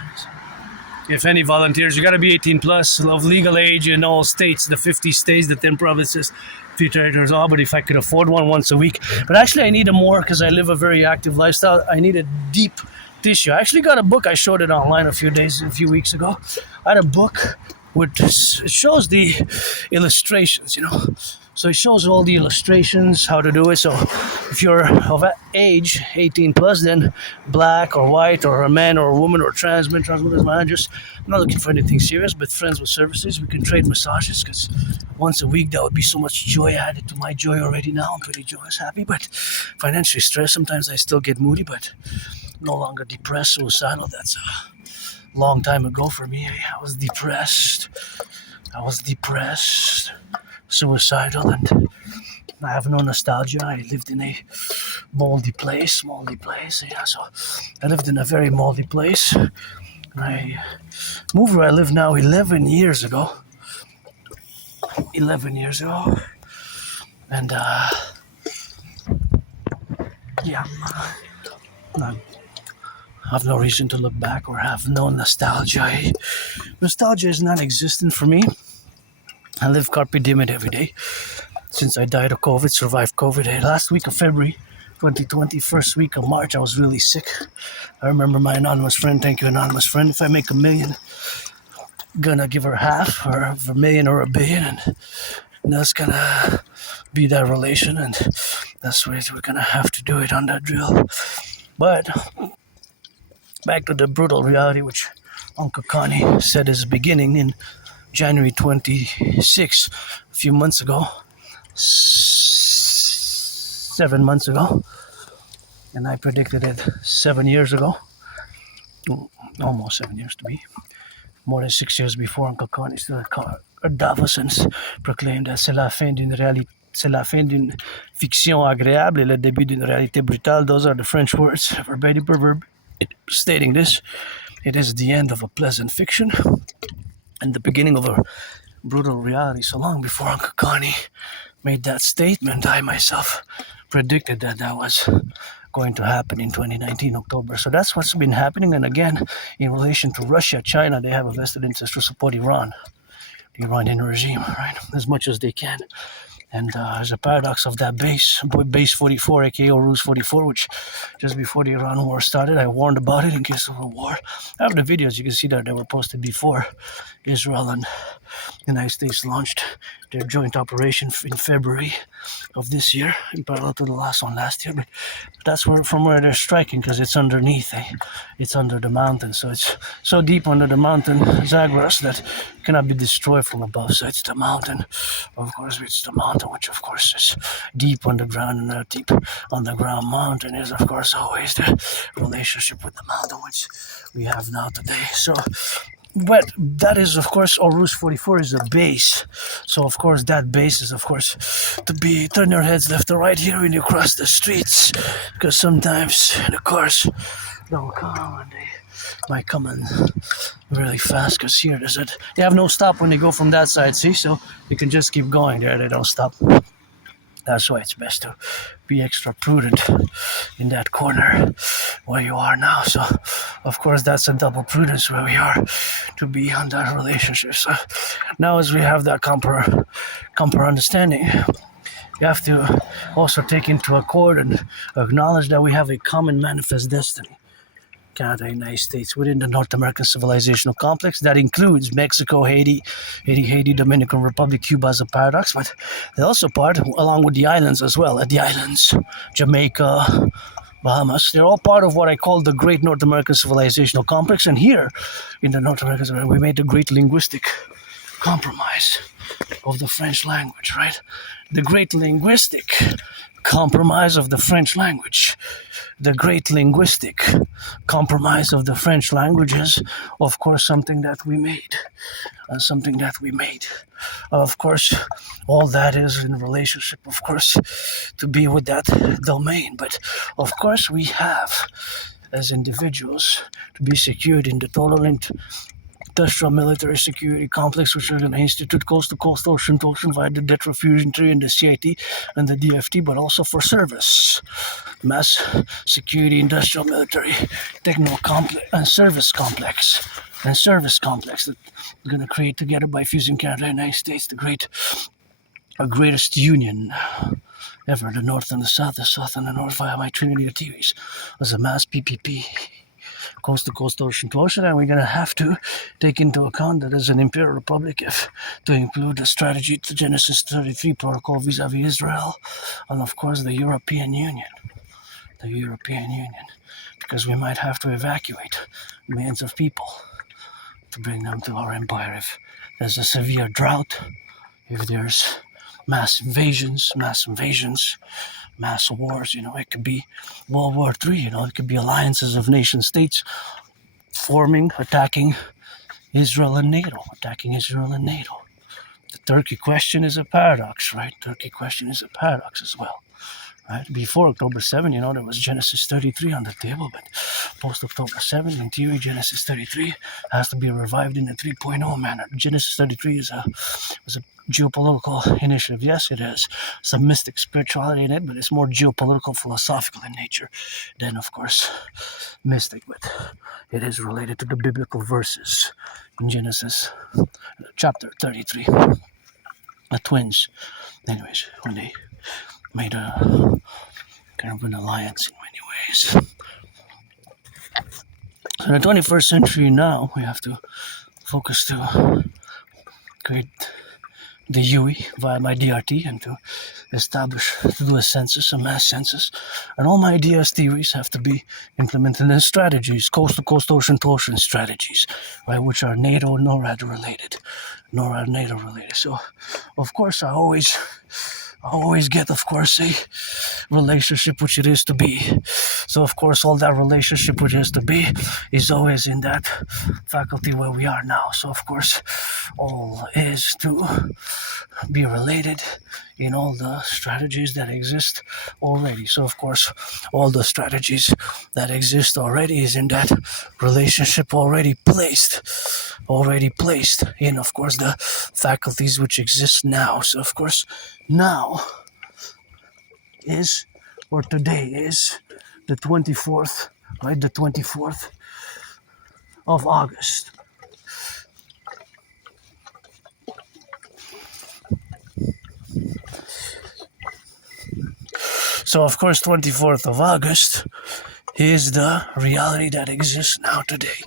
If any volunteers, you gotta be 18 plus, of legal age in all states, the 50 states, the 10 provinces, few territories, all. But if I could afford one once a week, but actually I need a more because I live a very active lifestyle. I need a deep tissue. I actually got a book. I showed it online a few weeks ago. I had a book which it shows the illustrations, So it shows all the illustrations, how to do it. So if you're of age, 18 plus, then black or white or a man or a woman or trans men, trans women, managers. I'm not looking for anything serious, but friends with services, we can trade massages because once a week, that would be so much joy added to my joy already now. I'm pretty joyous, happy, but financially stressed. Sometimes I still get moody, but no longer depressed, suicidal. That's a long time ago for me. I was depressed, suicidal, and I have no nostalgia. I lived in a moldy place. Yeah, so I lived in a very moldy place. I moved where I live now 11 years ago. And yeah, I have no reason to look back or have no nostalgia. Nostalgia is non-existent for me. I live carpe diem every day. Since I died of COVID, survived COVID. Last week of February 2020, first week of March, I was really sick. I remember my anonymous friend, thank you anonymous friend, if I make $1 million, gonna give her half, or $1 million or $1 billion, and that's gonna be that relation, and that's what we're gonna have to do it on that drill. But back to the brutal reality which Uncle Connie said is beginning in January 26, a few months ago, 7 months ago, and I predicted it 7 years ago, almost 7 years to be, more than 6 years before Uncle Connie still at Davos and proclaimed that c'est la fin d'une fiction agréable et le début d'une réalité brutale. Those are the French words, verbatim proverb, stating this. It is the end of a pleasant fiction and the beginning of a brutal reality. So long before Uncle Connie made that statement, I myself predicted that was going to happen in 2019 October. So that's what's been happening. And again, in relation to Russia, China, they have a vested interest to support Iran, the Iranian regime, right, as much as they can. And there's a paradox of that base 44, aka Ruse 44, which just before the Iran war started, I warned about it in case of a war. I have the videos, you can see that they were posted before Israel and the United States launched their joint operation in February of this year, in parallel to the last one last year. But that's from where they're striking, because it's underneath, it's under the mountain. So it's so deep under the mountain, Zagros, that it cannot be destroyed from above. So it's the mountain, of course, it's the mountain, which of course is deep underground, and that deep underground mountain is of course always the relationship with the mountain, which we have now today. So, but that is, of course, Ruse 44 is a base. So, of course, that base is, of course, to be turn your heads left or right here when you cross the streets, because sometimes the cars don't come and they might come in really fast, because here they have no stop when they go from that side, see? So you can just keep going there, they don't stop. That's why it's best to be extra prudent in that corner where you are now. So, of course, that's a double prudence where we are to be on that relationship. So now as we have that comper understanding, you have to also take into accord and acknowledge that we have a common manifest destiny. Canada, United States, within the North American civilizational complex. That includes Mexico, Haiti, Dominican Republic, Cuba as a paradox, but they're also part, along with the islands as well, the islands, Jamaica, Bahamas, they're all part of what I call the Great North American civilizational complex. And here in the North American, we made the great linguistic compromise of the French language, right? The great linguistic compromise of the French language. The great linguistic compromise of the French language is, of course, something that we made. Of course, all that is in relationship, of course, to be with that domain. But, of course, we have, as individuals, to be secured in the total industrial military security complex, which are going to institute coast-to-coast, ocean-to-ocean via the debt refusion tree and the CIT and the DFT, but also for service. Mass security, industrial military, techno complex, and service complex. That we're going to create together by fusing Canada and the United States, our greatest union ever, the North and the South and the North via my Trinity of theories, as a mass PPP. Coast to coast, ocean to ocean, and we're going to have to take into account that as an imperial republic, if to include the strategy to Genesis 33 protocol vis-a-vis Israel, and of course the European Union, because we might have to evacuate millions of people to bring them to our empire if there's a severe drought, if there's mass invasions, mass wars, it could be World War III, it could be alliances of nation states forming, attacking Israel and NATO. The Turkey question is a paradox, right? As well. Right? Before October 7, there was Genesis 33 on the table, but post-October 7, in theory, Genesis 33 has to be revived in a 3.0 manner. Genesis 33 was a geopolitical initiative. Yes, it has some mystic spirituality in it, but it's more geopolitical, philosophical in nature than, of course, mystic. But it is related to the biblical verses in Genesis chapter 33. The twins, anyways, when they made a kind of an alliance in many ways. So in the 21st century now, we have to focus to create the UE via my DRT and to do a mass census. And all my ideas, theories have to be implemented in strategies, coast-to-coast, ocean-to-ocean strategies, right, which are NATO, NORAD related. So, of course, I always get, of course, a relationship which it is to be. So, of course, all that relationship which is to be is always in that faculty where we are now. So, of course, all is to be related in all the strategies that exist already. So, of course, all the strategies that exist already is in that relationship already placed in, of course, the faculties which exist now. So, of course, now is, or today is, the 24th, right? The 24th of August. So, of course, 24th of August is the reality that exists now today.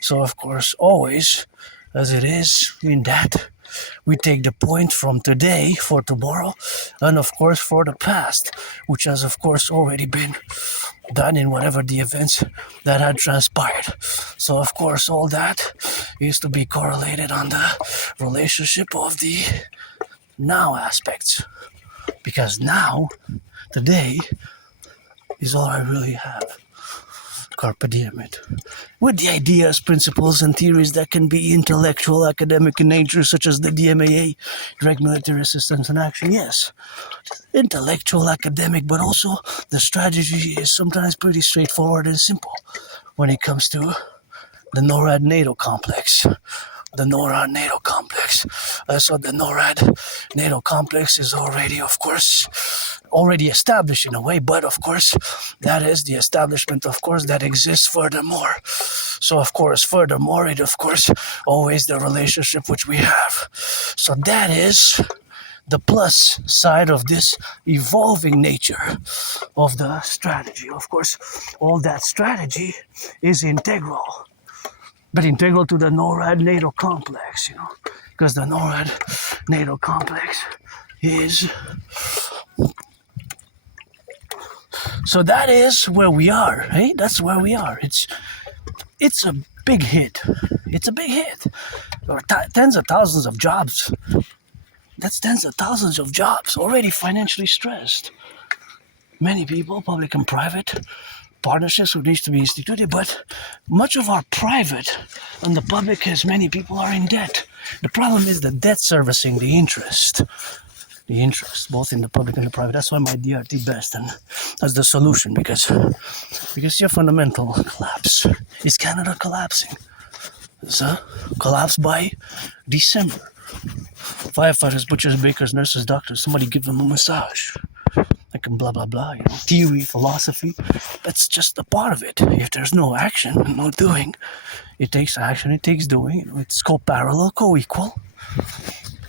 So, of course, always, as it is in that, we take the point from today for tomorrow, and of course for the past, which has of course already been done in whatever the events that had transpired. So of course all that is to be correlated on the relationship of the now aspects, because now, today, is all I really have. Carpe diem it. With the ideas, principles, and theories that can be intellectual, academic in nature, such as the DMAA, direct military assistance and action, yes. Intellectual, academic, but also the strategy is sometimes pretty straightforward and simple when it comes to the NORAD-NATO complex. So the NORAD-NATO complex is already, of course, established in a way, but of course, that is the establishment, of course, that exists furthermore. So, of course, furthermore, it, of course, always the relationship which we have. So that is the plus side of this evolving nature of the strategy. Of course, all that strategy is integral. But integral to the NORAD-NATO complex, because the NORAD-NATO complex is... So that is where we are, eh? That's where we are. It's a big hit. There are tens of thousands of jobs. That's tens of thousands of jobs already financially stressed. many people, public and private, partnerships which needs to be instituted, but much of our private and the public, as many people are in debt. The problem is the debt servicing, the interest, both in the public and the private. That's why my DRT best and that's the solution, because your fundamental collapse is Canada collapsing. So collapse by December. Firefighters, butchers, bakers, nurses, doctors, somebody give them a massage. Like blah blah blah, theory, philosophy. That's just a part of it. If there's no action and no doing, it takes action, it takes doing. It's co-parallel, co-equal.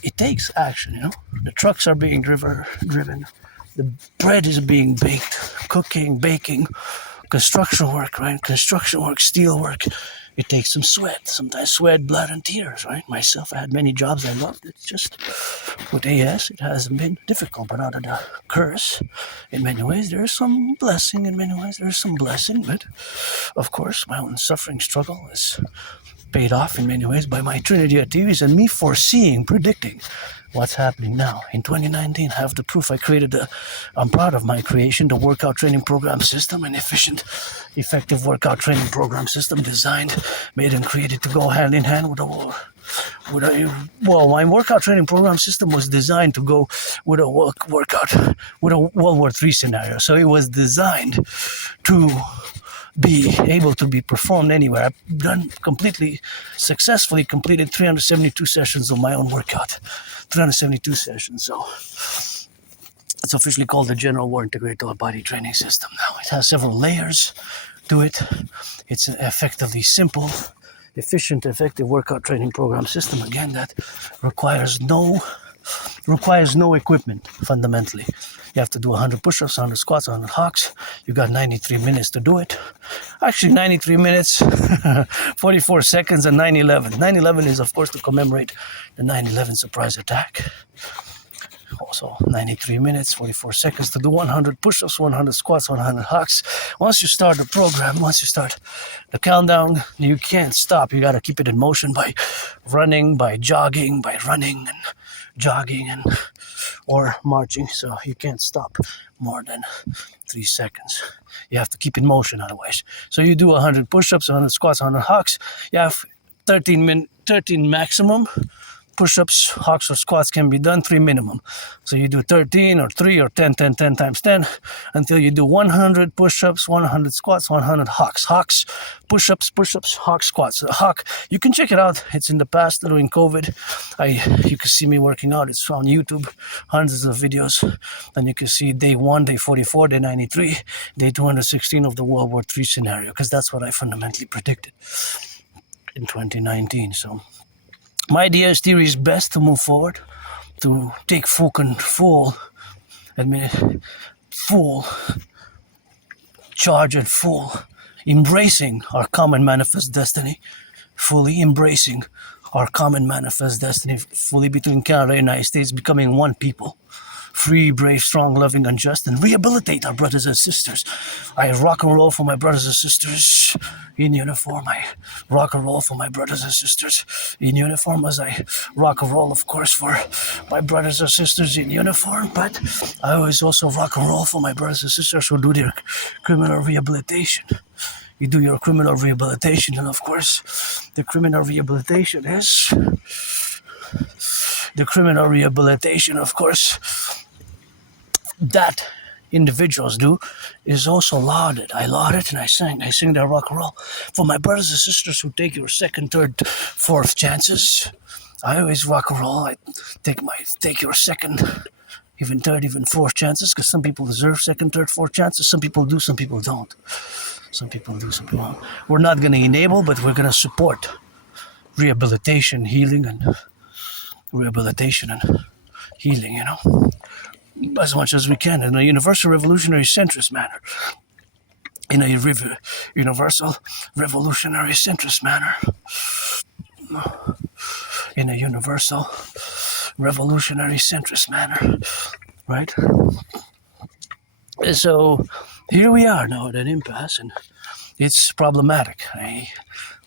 It takes action, The trucks are being driven. The bread is being baked, cooking, baking, construction work, right? Construction work, steel work. It takes some sweat, sometimes sweat, blood, and tears, right? Myself, I had many jobs I loved. It's just, with AS, it hasn't been difficult, but out of the curse, in many ways, there is some blessing. But, of course, my own suffering, struggle is paid off in many ways by my trinity activities and me foreseeing, predicting what's happening now. In 2019, I have the proof. I'm proud of my creation, the workout training program system, an efficient, effective workout training program system designed, made, and created to go hand in hand with my workout training program system was designed to go with a workout, with a World War III scenario. So it was designed to be able to be performed anywhere. I've successfully completed 372 sessions of my own workout. 372 sessions. So it's officially called the General War Integrated Body Training System now. It has several layers to it. It's an effectively simple, efficient, effective workout training program system, again, that requires no equipment, fundamentally. You have to do 100 push-ups, 100 squats, 100 hawks. You got 93 minutes to do it. Actually, 93 minutes, 44 seconds, and 9/11. 9/11 is, of course, to commemorate the 9/11 surprise attack. Also, 93 minutes, 44 seconds to do 100 push-ups, 100 squats, 100 hawks. Once you start the program, once you start the countdown, you can't stop. You got to keep it in motion by running, by jogging, by running and jogging or marching. So you can't stop more than 3 seconds. You have to keep in motion otherwise. So you do 100 push-ups, 100 squats, 100 hawks. You have 13 maximum. Push-ups, hawks, or squats can be done, 3 minimum. So you do 13 or 3 or 10 times 10 until you do 100 push-ups, 100 squats, 100 hawks. Hawks, push-ups, hawk, squats. Hawk, you can check it out. It's in the past during COVID. You can see me working out. It's on YouTube, hundreds of videos. And you can see day 1, day 44, day 93, day 216 of the World War III scenario, because that's what I fundamentally predicted in 2019. So my idea is theory is best to move forward, to take full charge and full embracing our common manifest destiny, fully embracing our common manifest destiny, fully between Canada and the United States, becoming one people. Free, brave, strong, loving, and just, and rehabilitate our brothers and sisters. I rock and roll for my brothers and sisters in uniform. I rock and roll for my brothers and sisters in uniform, as I rock and roll, of course, for my brothers and sisters in uniform. But I always also rock and roll for my brothers and sisters who do their criminal rehabilitation. You do your criminal rehabilitation, and of course, the criminal rehabilitation, of course, that individuals do is also lauded. I laud it and I sing their rock and roll. For my brothers and sisters who take your second, third, fourth chances, I always rock and roll. I take your second, even third, even fourth chances, because some people deserve second, third, fourth chances. Some people do, some people don't. Some people do, some people don't. We're not going to enable, but we're going to support rehabilitation, healing, and healing, as much as we can in a universal revolutionary centrist manner. In a universal revolutionary centrist manner. In a universal revolutionary centrist manner. Right? So here we are now at an impasse, and it's problematic. I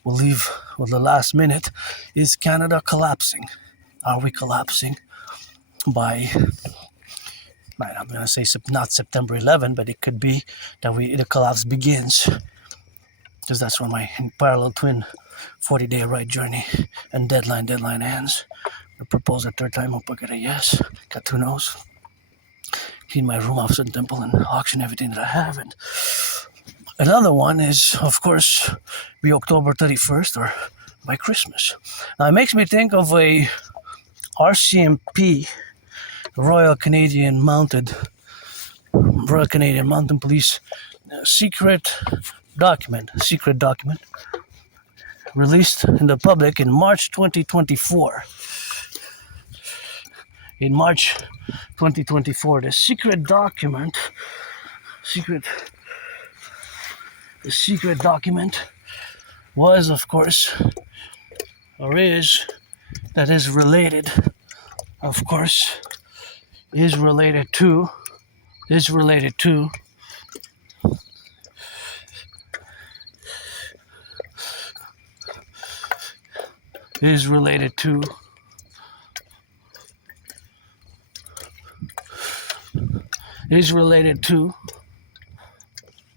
will leave with the last minute. Is Canada collapsing? Are we collapsing by I'm going to say not September 11, but it could be that the collapse begins, because that's when my parallel twin 40-day right journey and deadline ends. I propose a third time, hope I get a yes. Got 2 no's. Clean my room off Sun Temple and auction everything that I have. And another one is, of course, be October 31st or by Christmas. Now it makes me think of a RCMP, Royal Canadian Mounted Police secret document released in the public in March 2024. In March 2024, the secret document was, of course, or is, that is related, of course, is related to is related to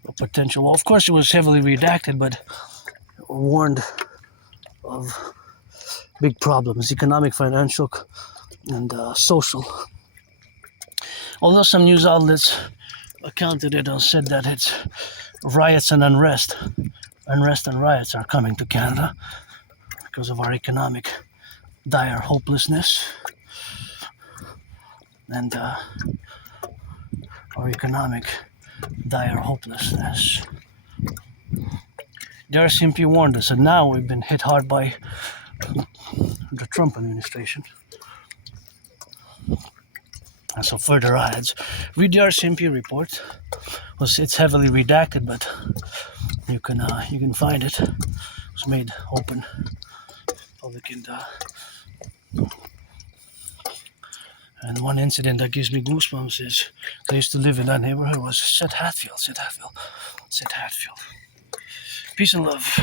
a potential. Well, of course, it was heavily redacted, but warned of big problems, economic, financial, and social. Although some news outlets accounted it and said that it's riots and unrest and riots are coming to Canada because of our economic dire hopelessness and our economic dire hopelessness. The RCMP warned us, and now we've been hit hard by the Trump administration. And so further adds, read the RCMP report. Well, it's heavily redacted, but you can find it. It was made open, public, and one incident that gives me goosebumps is I used to live in that neighborhood was Sid Hatfield. Peace and love.